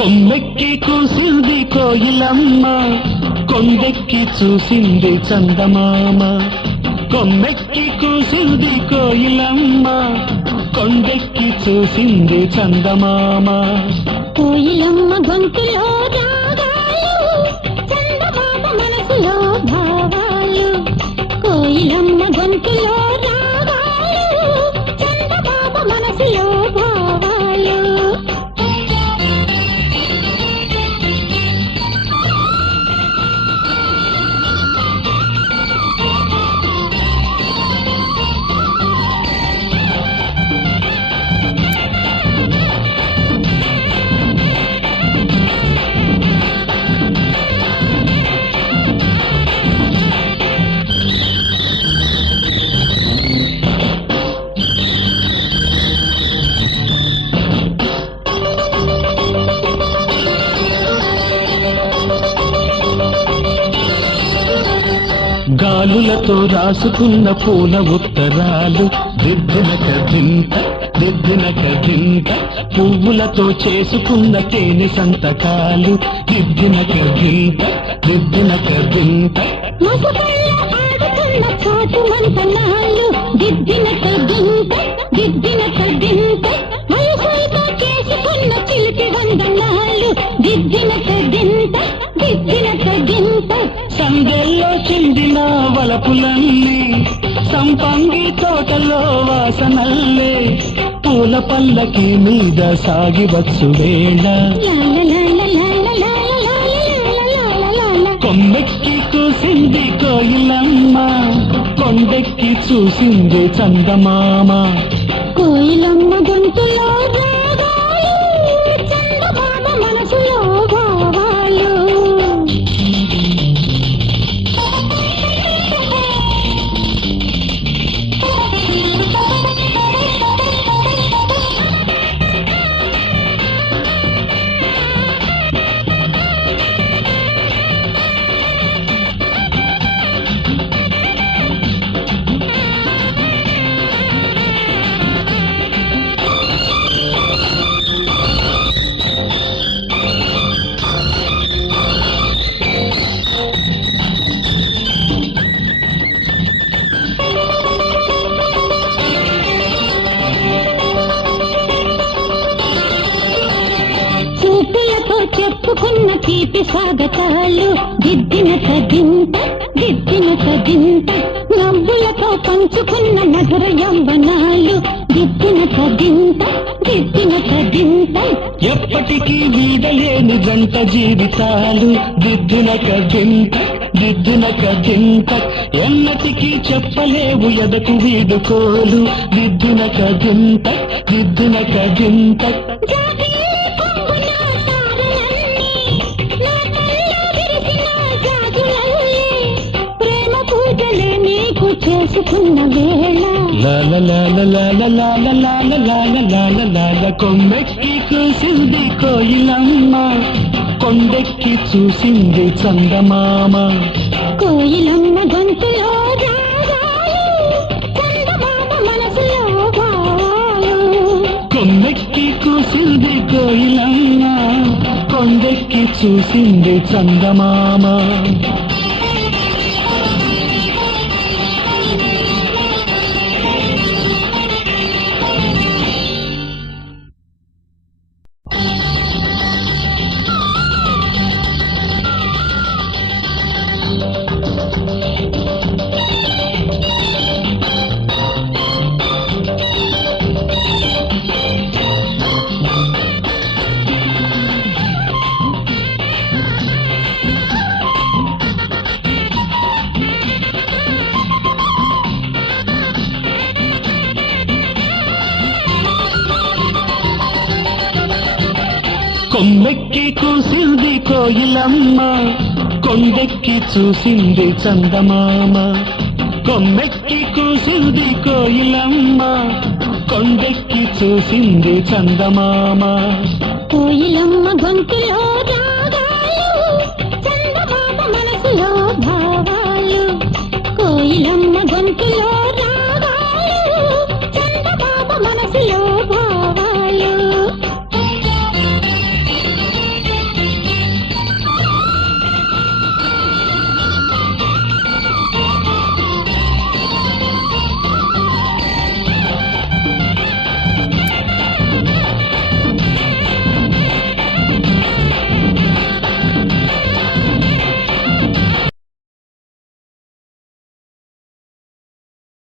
కొమ్మెక్కి కూసింది కోయిలమ్మ కొండెక్కి చూసింది చందమామ. కొమ్మెక్కి కూసింది కోయిలమ్మ కొండెక్కి చూసింది చందమామ. కోయిలమ్మ గొంతులో చందమామ మనసులో భావాలు. కోయిలమ్మ గొంతులో గాలులతో రాసుకున్న పూల ఉత్తరాలు దిద్దినక దింత దిద్దినక దింత పువ్వులతో చేసుకున్న తేనె సంతకాలు దిద్దినక దింత దిద్దినక దింత ముసుగుల్లో ఆడుతున్న చాటు మంతనాలు దిద్దిన తగ్గింత దిద్దిన తగ్గింత సందెల్లో చిందిన వలపులన్నీ సంపంగి తోటలో వాసనల్లే. పూల పల్లకి మీద సాగివచ్చు వేళ. కొమ్మెక్కి కూసింది కోయిలమ్మ కొండెక్కి చూసింది చందమామ. కోయిలమ్మ గొంతులో చెప్పుకున్న తీపి స్వాగతాలు. దిద్దిన కదింట దిద్దిన కదింట నవ్వులతో పంచుకున్న నగర యంబనాలు దిద్దిన కదింట దిద్దిన కదింట ఎప్పటికీ వీడలేని జంట జీవితాలు. దిద్దిన కదింట దిద్దిన కదింట ఎన్నటికీ చెప్పలేవు ఎదకు వీడుకోలు. దిద్దిన కదింట దిద్దిన కదింట చేసుకున్న వేళ కొండెక్కి చూసింది కోయిలమ్మ కొండెక్కి చూసింది చందమామ కోయిలమ్మ గొంతులో కొండెక్కి కూసింది కోయిలమ్మ కొండెక్కి చూసింది చందమామ కొమ్మెక్కి కూసింది కోయిలమ్మ. కొండెక్కి చూసింది చందమామ. కొమ్మెక్కి కూసింది కోయిలమ్మ. కొండెక్కి చూసింది చందమామ. కోయిలమ్మ గొంతులో